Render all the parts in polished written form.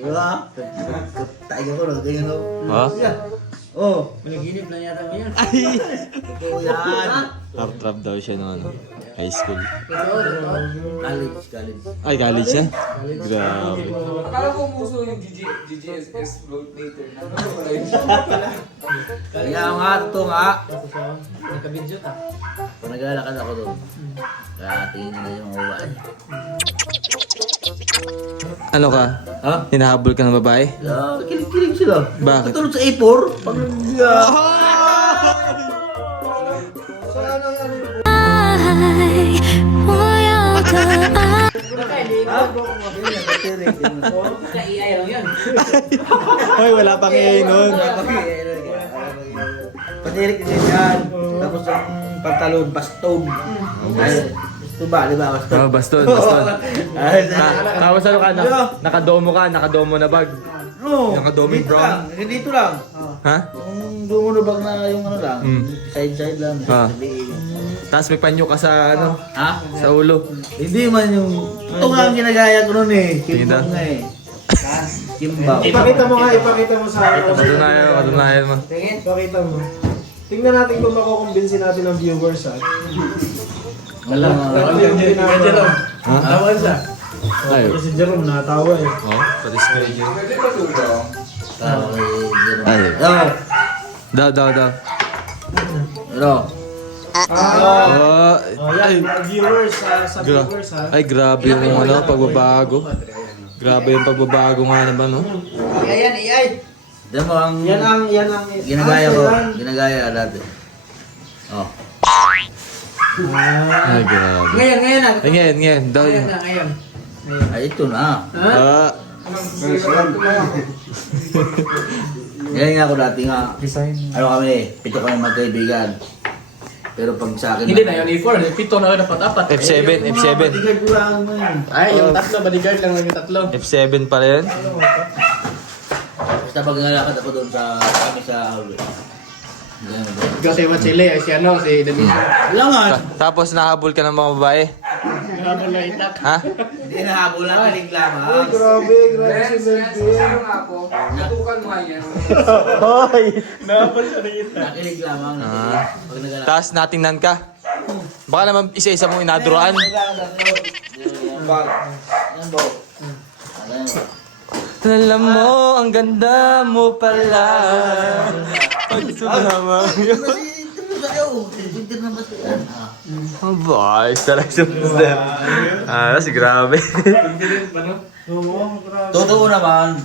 Diba? Tayo ko, ganyan ako. Ha? Oh, Pinaginip lang yata ngayon. totoo yan. Heartthrob daw siya nung ano, high school. College. Ay, college na? Grabe. Akala ko umuso yung GGSS float later. Kaya nga, totoo nga. Nagka-video ta. Pag naglalakad ako doon, kaya tingin nila yung uwa. Ano ka? Ha? Hinahabol ka ng babae? Kilig-kilig sila. Bakit? Katulad sa A4, pag Ka-EI lang yan. Hoy, wala pang AI nun. Patirik din yan. Tapos ang pantalon, baston. Ay, ito ba? Di ba? Baston. Oh, baston, baston. Ay, Tapos ano ka na? Nakadomo na bag. no. Nakadoming Dito brown. lang, dito lang. Ha? Yung dumunubag na yung ano lang. Side lang. Ah. Sabihin. Tapos may panyo ka sa ano, Ha? sa ulo. Hindi man yung... Ito nga ang ginagaya ko noon eh. Tingnan. Kimbang nga eh. Kimbang. Ipakita mo sa Katunayan mo. Ipakita mo. Tingnan natin kung makukumbinsin natin ang viewers ha. Wala nga. Ha? Tawan siya. Ay. Pati si Jerome natawa eh. Oh, pati si Kuya Jun. Pwede ba dulo? Ay. Yo. Daw. Yo. Oh, Oh, yan, mga viewers sa gra- viewers ha. ay, grabe yung ano, pagbabago. Grabe yung pagbabago nga naman, no? Diyan mo ang... Yan ang Ginagaya ko. yan. Ginagaya dati. Oh. Ay, grabe. Ngayon na. Ay, ngayon. Daw Ngayon yun. na, ngayon. Ay, ito na. Ah, Ganyan nga ako dati nga. Ano kami, 7 kami magkaibigan. Pero pag sa akin... Hindi na yun, A4. Pito na dapat apat. F7. Bodyguard ko lang mo yun. Ay, yung tatlo, bodyguard lang yung tatlo. F7 pala yun. Basta pag nalakad ako doon sa... Kami sa... Ganyan mo doon. Ikaw si Machile, ay si ano, si Denise. Wala nga. Tapos nahabol ka ng mga babae. Habol na itak. Ha? Hindi nahabol lang, kilig lamang. Ay, grabe si Friends, Melvin. ano nga ako? Natukan mo nga yan. Hoy! Nakilig lamang. Ah. Pag nagalakad. Tapos natingnan ka. Baka naman isa-isa mong inaduroan. Yan ba? Alam mo, ang ganda mo pala. Pag sumama yun. Aba, isa lang sa mister. Ah, si grabe. Oo, grabe. Totoo naman.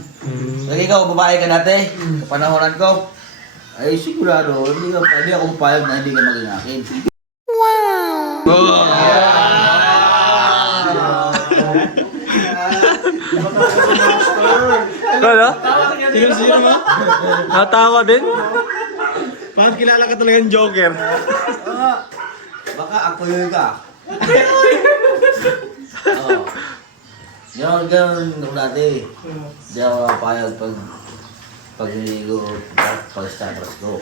Pag ikaw, babae ka dati, sa panahonan ko, ay sigurado, hindi ako papayag na hindi ka maging akin. Ano? Sino mo? Natawa din? Parang kilala ka talaga yung Joker. Baka ako yun ka. Oo. Yung ganun nung dati. Hindi ako papayag pag hindi ko pag-status ko.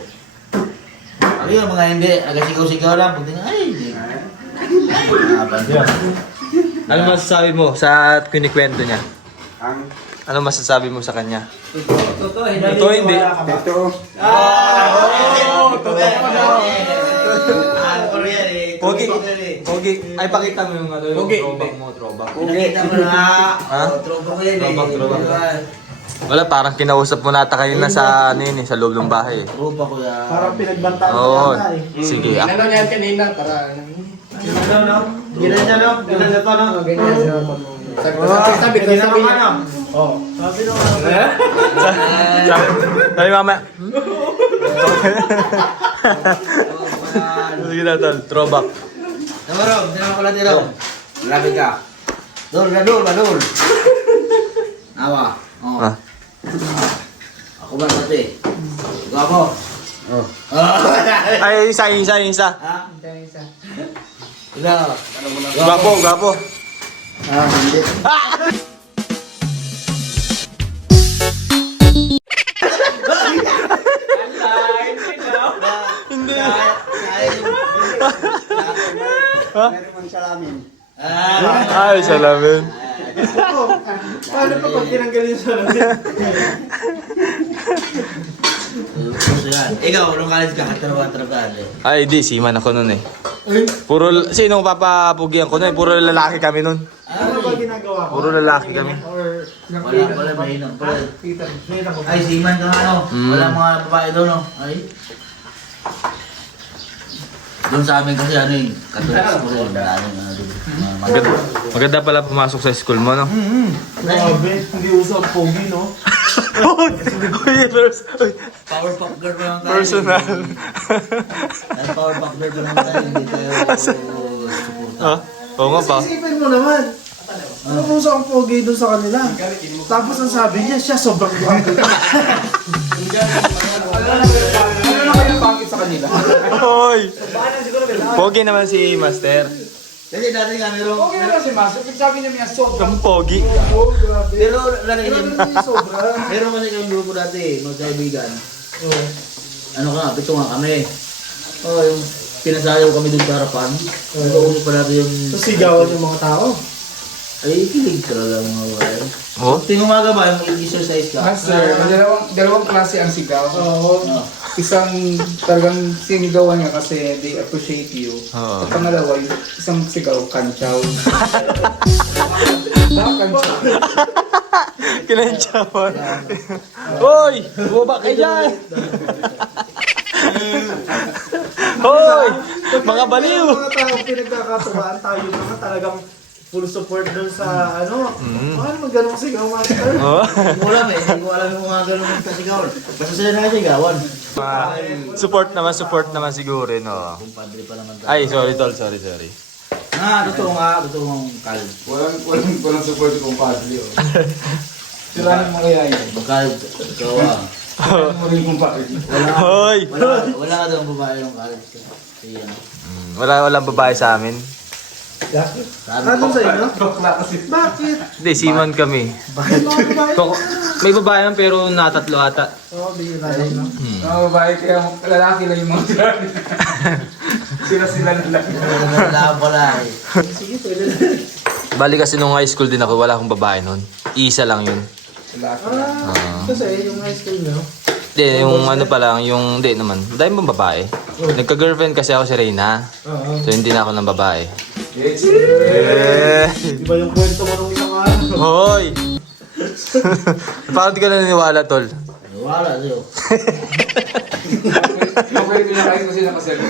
Ano yung mga hindi, nagasigaw-sigaw lang, pag tingnan, ay, hindi. Ano masasabi mo sa kinikwento niya? Ano masasabi mo sa kanya? Totoo, Ito hindi. Pogi. Pogi. Ay, pakita mo yung ano, yung Pogi. throwback. Nakita mo na nga. Ha? Tropa ko yan eh. Throwback. Wala, parang kinausap mo nata kanina sa ano yun eh, sa loob ng bahay eh. Tropa ko yan. Parang pinagbantaan Oo. ka na eh. Sige, Ano niyan kanina para... Ginan niya no? Ginan niya to no? Sabi niya. Oo. Sabi nung Sabi mama. Sige na tol, throwback. Namarog, tinama ko lang tiro. Grabe ka. Dol. Awa. Oh. Ah. Ako ba pati? Ikaw ako. Oh. Ay, isa. Ha? Ila. Ano mo na? Gapo. Ah, hindi. meron mong salamin. Ah. Ay, salamin. Paano pa pag tinanggal yung salamin? Gusto yan. Ikaw, nung college ka, katrabaho ka. Ay, di, siman ako nun eh. Puro, sinong papapugian ko nun eh? Puro lalaki kami nun. Ano ba ginagawa ko? Puro lalaki kami. Or Wala, mahinang. Ay, siman ka ano. Wala mga babae doon, no? Ay. Doon sa amin kasi ano yung katulad ko rin. Maraming ano doon. Maganda pala pumasok sa school mo, no? grabe, hindi uso ang pogi, no? Power pop girl pa lang tayo. Personal. Ay, power pop girl pa lang tayo. Hindi tayo suporta. Ha? Oo nga pa. Isipin mo naman. Ano uso ang pogi doon sa kanila? Tapos ang sabi niya, siya sobrang guwapo. Ano na kayang pangit sa kanila? Hoy! Pogi naman si Master. Kasi dati nga meron. Okay na si Mas. Sabi niya niya sobrang Ang pogi. Oo, grabe. Pero lagi Pero niya. hindi sobra. Meron kasi yung grupo dati, magkaibigan. Oo. Ano ka, pito nga kami. Oh, yung pinasayaw kami doon sa harapan. Nag-uusap pa natin yung... Tapos sigawan yung mga tao. Ay, kilig talaga mga babae. Oh? Ting umaga ba, yung exercise ka? Master, dalawang klase ang sigaw. Oo. Oh. Isang talagang sinigawan niya kasi they appreciate you. Oo. At pangalawa, yung isang sigaw, kantsaw. Kantsaw. Kinantsawan. Hoy! Bumaba kayo dyan! Hoy! Mga baliw! Mga tao pinagkakatuwaan tayo naman talagang full support dun sa ano. Ano mag ganun sigaw, master? Oh? Hindi ko alam eh, hindi ko alam yung mga ganun yung kasigawan. Basta sila nakasigawan. Support naman siguro, no? Kumpadre pa naman tayo. Ay, sorry tol, sorry. Totoo nga kalb. Walang support kung padre. Sila nang mangyayari. Kalb, ikaw ah. Walang mo rin kung padre. Hoy! Wala ka daw babae yung kalb. Kasi ano. Walang babae sa amin. Sabi Ano ko, sa inyo? Bakla kasi. Bakit? Hindi, siman kami. Bakit mga babae? May babae yan pero natatlo ata. Oo, bihira lang, no? Mga babae, kaya lalaki lang yung mga dyan. Sila na lang. wala pala eh. Sige, pwede na. Bali kasi nung high school din ako, wala akong babae nun. Isa lang yun. Lalaki. Kasi yung high school nyo, Hindi, yung ano pa lang, yung hindi naman. Dahil bang babae? Nagka-girlfriend kasi ako si Reyna. oo. So hindi na ako ng babae. Yes. Eh! Iba yung kwento mo nung isang araw. Hoy! Parang di ka naniniwala, tol. Wala sa'yo. Okay, pinakain ko sila kasi ako.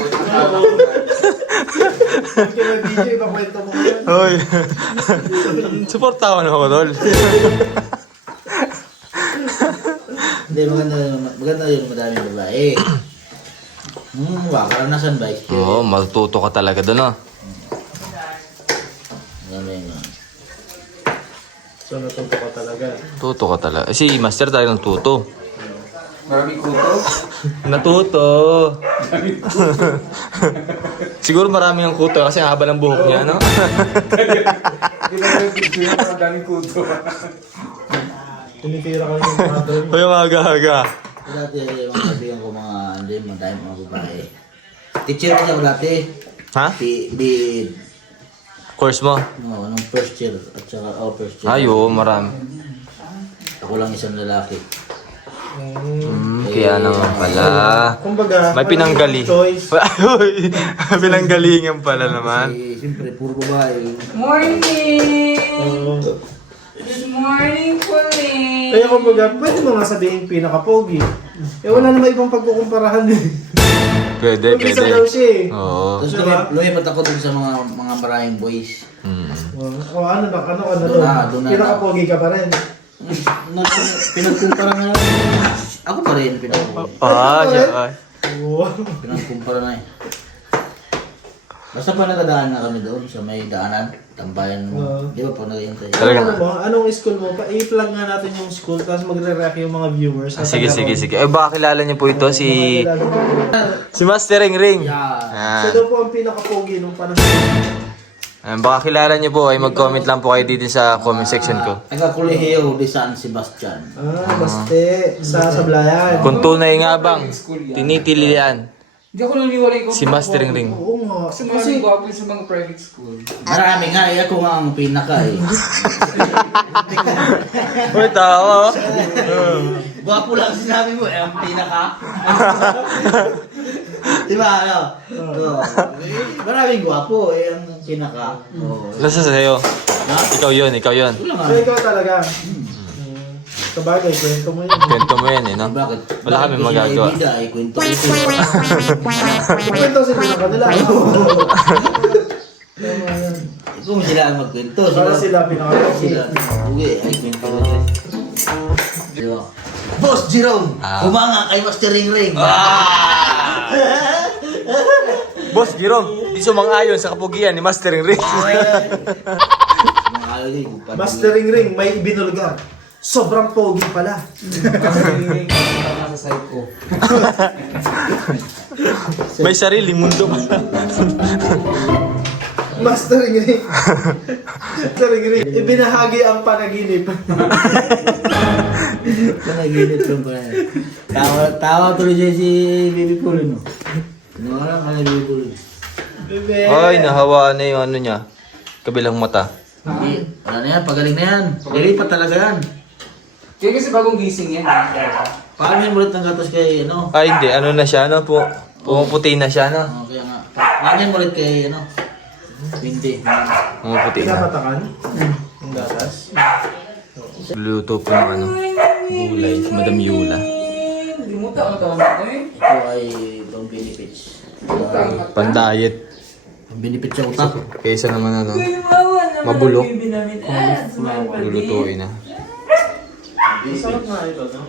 Kaya DJ, iba kwento mo ngayon. Hoy! Supportahan ako, tol. Hindi, maganda yun madaming babae. Karanasan ba? Oo, matututo ka talaga doon, ah. Maganda yun. So, natuto ka talaga. Tuto ka talaga. Si Master talagang tuto. Maraming kuto. Natuto. Siguro marami ng kuto kasi ang haba ng buhok niya, no? Hindi na yung picture yung mga daming kuto. Tinitira ka lang yung brother mo. Hoy, mga aga-aga. Dati, mga kaibigan ko hindi, madami mga babae. Teacher kasi ako dati. Ha? Bid. Course mo? No, anong first year at saka first year. Ay, oo, marami. Ako lang isang lalaki. Kaya naman pala. Kumbaga, May pinanggali. choice. Uy, pinanggalingan pala naman. Kasi, siyempre, puro babae. Morning! Oo. Good morning, Pauline! Kaya kumbaga, pwede mo nga sabihin pinaka-pogi. Eh wala naman ibang pagkukumparahan eh. Pwede, Mag-isa daw pwede. siya eh. Oo. Tapos lumipat ako dun sa mga maraming boys. O ano na, ano ka na doon? Doon na. Pinaka-pogi ka pa rin. Pinagkumpara na lang. Ako pa rin, Siya. Oo. pinagkumpara na eh. Basta pa nagadaan na kami doon sa may daanan, tambayan mo. Di ba po nag-iintay? Talaga. Ano mo? Anong school mo? I-plug nga natin yung school tapos magre-react yung mga viewers. Sige. Eh, baka kilala niyo po ito, si Master Ring Ring. Yeah. Siya daw po ang pinaka-pogi nung panahon. Baka kilala niyo po, ay mag-comment lang po kayo dito sa comment section ko. Taga-Colegio de San Sebastian. Baste. Sa Sablayan. Kung tunay nga bang, tinitilian Hindi ako naniniwala ko. Si Master Ring. Oo nga. Kasi maraming gwapo yun sa mga private school. Marami nga, ako nga ang pinaka eh. Uy, tawa. Gwapo lang sinabi mo, ang pinaka. Diba, ano? Oo. Maraming gwapo, ang pinaka. Oo. Lasa sa'yo. Ha? Ikaw yun. Wala So, nga. ikaw talaga. Sabagay, kwento mo yun. Kwento mo yan eh, no? Bakit? Wala kami Bakit magagawa. Bida, ay kwento ito. Kwento sila ng kanila. Kung sila ang magkwento. Para sila pinaka-laki. Sila. Uwi, ay kwento ito. Diba? Boss Jerome, kumanga kay Master Ring Ring. Boss Jerome, di sumang-ayon sa kapugian ni Master Ring. Mga ayaw din. Master Ring Ring, may ibinulgar. Sobrang pogi pala. Sa side ko. May sariling mundo pa. Master Ring Ring. Master Ring Ring. Ibinahagi ang panaginip. Panaginip lang pa yan. Tawa tuloy siya si Baby Pulo, no? Ano lang kaya Baby Pulo? Bebe. Ay, nahawaan na yung ano niya. Kabilang mata. Hindi. Wala na yan. Pagaling na yan. Lilipat talaga yan. Kaya kasi bagong gising yan. Paano yan ulit ng gatos kay, ano? Ay, hindi. Ano na siya, no? Pumuputi na siya, no? Kaya nga. Paano yan ulit kay, ano? Hindi. Pumuputi na. Pinapatakan. Ang gatas. Luto po ng ano, gulay. Si Madam Yula. Limutan mo tawag ko eh. Ito ay itong benefits. Pan-diet. Ang benefits sa utak. Kaysa naman ano, mabulok. Lulutuin na. Sarap nga ito, no?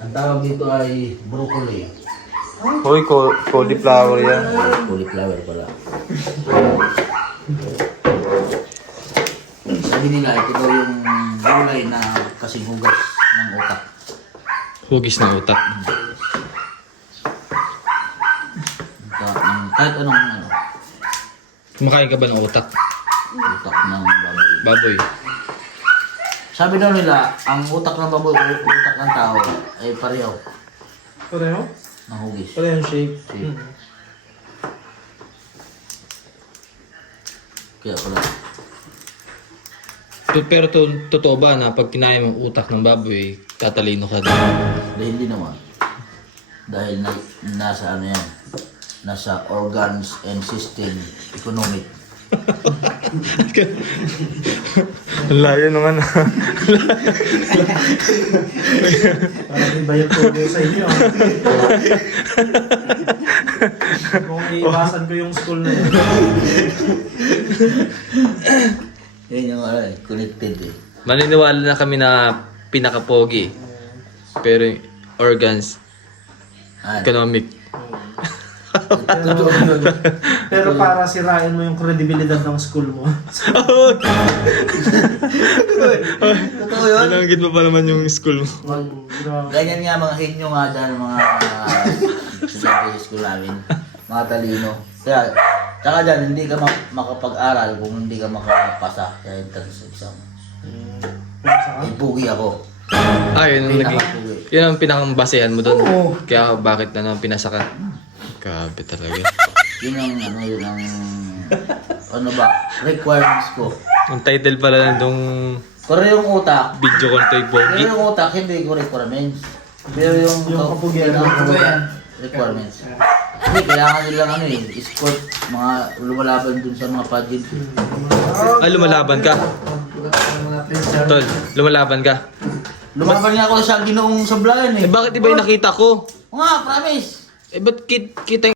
Ang tawag dito ay broccoli. Hoy, cauliflower yan. Cauliflower pala. Sabi nila, ito daw yung gulay na kasing hugas ng utak. Hugis ng utak. Kahit anong ano, Kumakain ka ba ng utak? utak ng baboy. Baboy. Sabi daw nila, ang utak ng baboy, utak ng tao ay pareho Pareho? ng hugis. Pareho yung shape. See? Kaya pala. Pero totoo ba na pag kinain mo utak ng baboy, tatalino ka din? Dahil hindi naman. Dahil nasa ano yan, nasa organs and system economic. Ang layo naman. Parang iba yung pogi sa inyo. Kung iiwasan ko yung school na yun. Yan yung ano, connected eh. Maniniwala na kami na pinaka-pogi. Pero yung organs, Ay, economic. Pero para sirain mo yung kredibilidad ng school mo. totoo yun. Nalangit mo pa naman yung school mo. Ganyan nga mga hinyo nga dyan, mga estudyante sa school namin. Mga talino. Kaya, tsaka dyan, hindi ka makapag-aral kung hindi ka makapasa sa entrance exam. May pugi ako. Ah, yun ang naging... Pinaka-pugi. Yun ang pinakang basehan mo doon. Kaya bakit na pinasa ka? Grabe talaga. Yun ang, ano ba, requirements ko. Ang title pala nitong Pero yung utak, video ko nito ay pero pogi. yung utak, hindi ko requirements. Pero yung kapugian, requirements. Hindi, kailangan nilang ano eh, escort, mga lumalaban dun sa mga pageant. Ah, lumalaban ka? Tol, lumalaban ka? Lumaban nga ako sa ginoong sablayan eh. Eh bakit iba yung nakita ko? Nga, promise! Eh ba't kita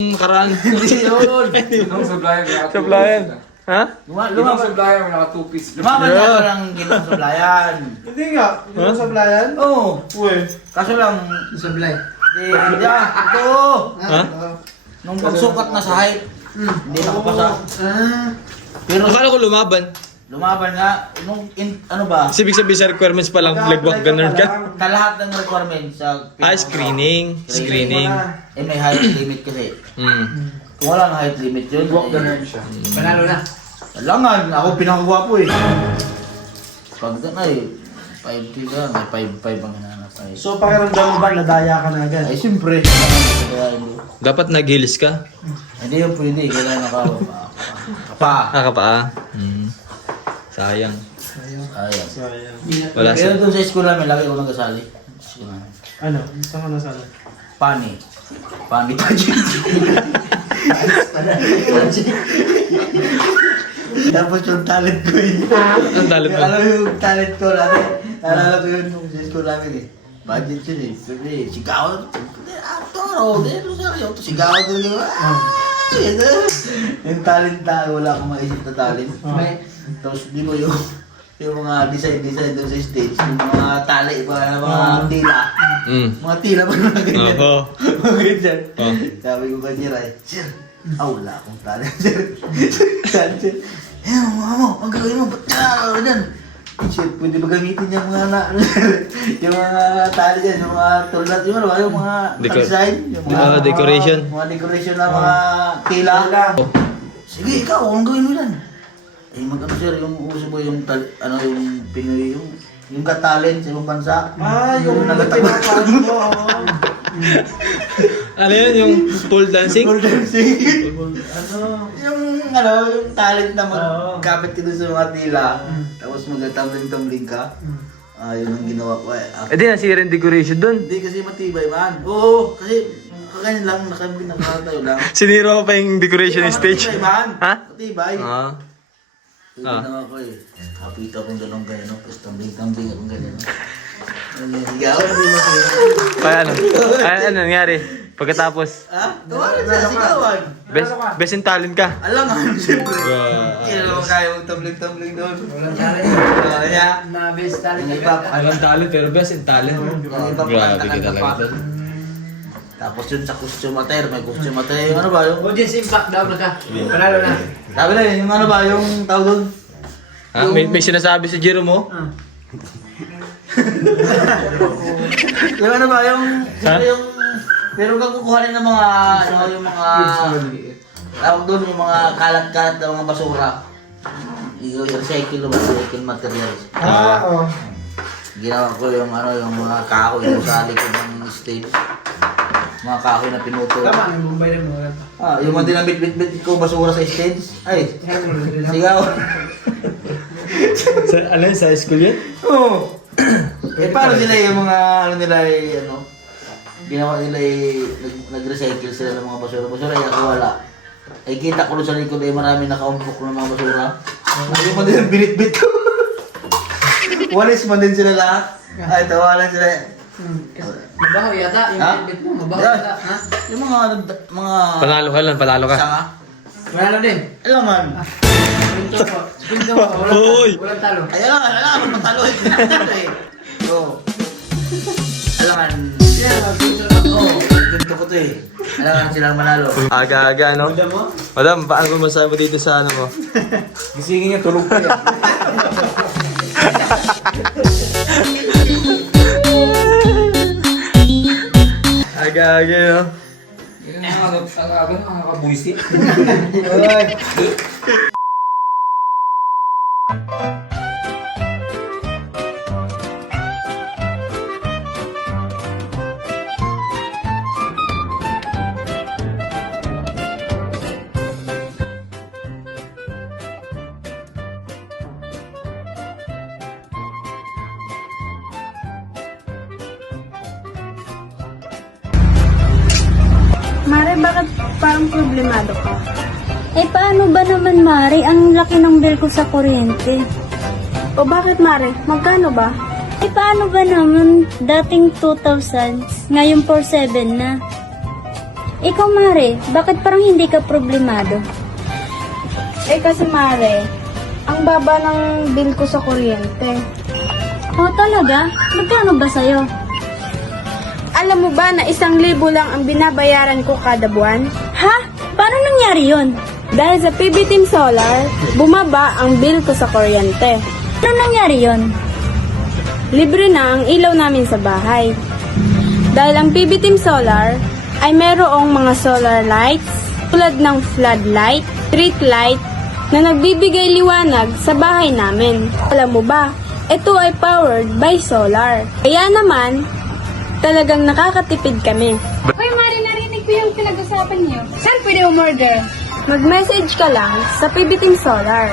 yung karaan? Hindi yun. Nung sablayan, Sablayan. Ha? Nung Lumaban sablayan, wala ka two-piece. nga ako ng ginoong sablayan. Hindi nga. Hindi mo sablayan? Oo. Uwe. Kaso lang, Sablay. hindi ito. Ha? Nung pagsukat na sa height, hindi nakapasa. Pero Akala ko lumaban. lumaban nga, ano ba, Ibig sabihin sa requirements pa lang, lagwak ganun ka? kalahat ng requirements sa Ah, screening. Screening. Eh may height limit kasi. Hmm. Kung wala ng height limit yun, Walk the nerd siya. Panalo na. Alangan, ako pinakagwapo eh. Pag na eh, 5K ka, may 5 ang hinanap tayo. So, pakiramdam mo ba nadaya ka na agad? Ay, siyempre. Kaya hindi. Dapat nagilis ka. Hindi yung pwede, kailangan pa. Kapaa. Sayang. Ayun. Sayang. Wala Pero sa... doon sa school namin, lagi ko nang kasali. School namin. Ano? Saan ka nasala? Pani. Pani Tajik. Tapos yung talent ko yun. Ang talent mo? Alam mo yung talent ko natin. Naalala ko yun nung sa school namin eh. Budget yun eh. Siyempre, sigaw. Actor, oh. Seryo. Sigaw ko yun. Yung talent na, wala akong maisip na talent. Tapos di mo yung mga design doon sa stage, yung mga tali ba, mga tila. Mga tila ba na ganyan? Oo. Mga ganyan. Oh. Sabi ko kanya rin, Sir, wala akong talent, sir. Sabi sir, mga mo, ang gagawin mo, ba't ka dyan? Sir, pwede ba gamitin yung mga yung mga tali dyan, yung mga tulad, yung mga design, yung mga Decoration. mga decoration na mga tila. Sige, ikaw, anong gawin mo yan? Eh, mag-ano sir, yung uso mo yung, yung Pinoy, yung ka-talent sa ibang bansa. Yung nagtatapos. Ano yun? Yung pole dancing? Pole dancing. Yung talent na magkapit ka doon sa mga tila. Tapos mag-tumbling-tumbling ka. Yun ang ginawa ko eh. Di nasira yung decoration dun. Hindi kasi matibay man. Oo, kasi kakain lang, nakatayo lang. Sinira ko pa yung decoration ng stage. Matibay man. Ha? Matibay. Yung Ah. ginawa ko eh. Kapit akong gano'ng gano'n. Tapos tumbling-tumbling akong gano'n. Nagsigaw. Paano? Ano nangyari? Pagkatapos, Ha? Tawanan sa sigawan. best in talent ka. Alangan, siyempre. Wow. Hindi naman kaya mag-tumbling-tumbling doon. Walang talent. Kaya, Nabis talent. yung iba, Walang talent pero best in talent. yung iba Grabe ka pakanta-kanta talaga pa. tol. Tapos yun sa costume attire, may costume attire. Yung ano ba, yung... Audience impact daw ka. Panalo na. Sabi na yung ano ba, yung tawag doon? Ha? May sinasabi si Jerome mo? Yung ano ba, yung... Ha? Yung... Meron kang kukuhanin ng mga... yung mga... Tawag doon, yung mga kalat-kalat na mga basura. Yung recycle materials. Oo. Ginawa ko yung yung mga kahoy yung sa likod ng stage. Mga kahoy na pinutol. Tama, yung Bombay na mo. Yung mga dinabit-bit ko basura sa stage. Ay, sigaw. Ano yun? Sa school yun? Oo. Paano sila yung mga ginawa nila nag-recycle sila ng mga basura. Ako wala. Ay kita ko doon sa likod marami nakaumpok ng mga basura. Yung mga din binit-bit ko. Walis man din sila lahat. Ay, tawanan sila. Mabaho yata. Yung Ha? bit mo, mabaho Yeah. yata. Ha? Yung mga... Panalo ka lang, panalo ka. Sanga. Panalo din. Alaman. Pinto mo. Uy! Walang talo. Ay, alangan, magpatalo eh. Oo. Alangan. Oo, ganito ko to eh. Alangan silang manalo. Aga-aga, no? Madam, paano ba masabi mo dito sa ano mo? Gisingin niya, tulog pa yan. Aga-aga, no? Yun ang mga kabuisi. Mare, bakit parang problemado ka? Eh, paano ba naman, Mare? Ang laki ng bill ko sa kuryente. O bakit, Mare? Magkano ba? Eh, paano ba naman dating 2,000, ngayon 4,700 na? Ikaw, Mare, bakit parang hindi ka problemado? Eh kasi Mare, ang baba ng bill ko sa kuryente. O, talaga? Magkano ba sa'yo? Alam mo ba na 1,000 lang ang binabayaran ko kada buwan? Ha? Paano nangyari yun? Dahil sa PB Team Solar, bumaba ang bill ko sa kuryente. Paano nangyari yun? Libre na ang ilaw namin sa bahay. Dahil ang PB Team Solar ay merong mga solar lights tulad ng floodlight, street light na nagbibigay liwanag sa bahay namin. Alam mo ba ito ay powered by solar. Kaya naman, talagang nakakatipid kami. Hoy, Mari, narinig ko yung pinag-usapan niyo. Saan pwede umorder? Mag-message ka lang sa PB Team Solar.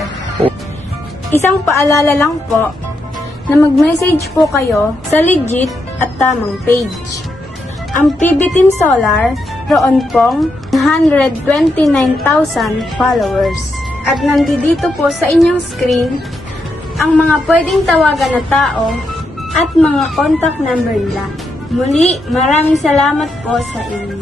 Isang paalala lang po na mag-message po kayo sa legit at tamang page. Ang PB Team Solar, roon pong 129,000 followers. At nandito po sa inyong screen ang mga pwedeng tawagan na tao at mga contact number nila. Muli, maraming salamat po sa inyo.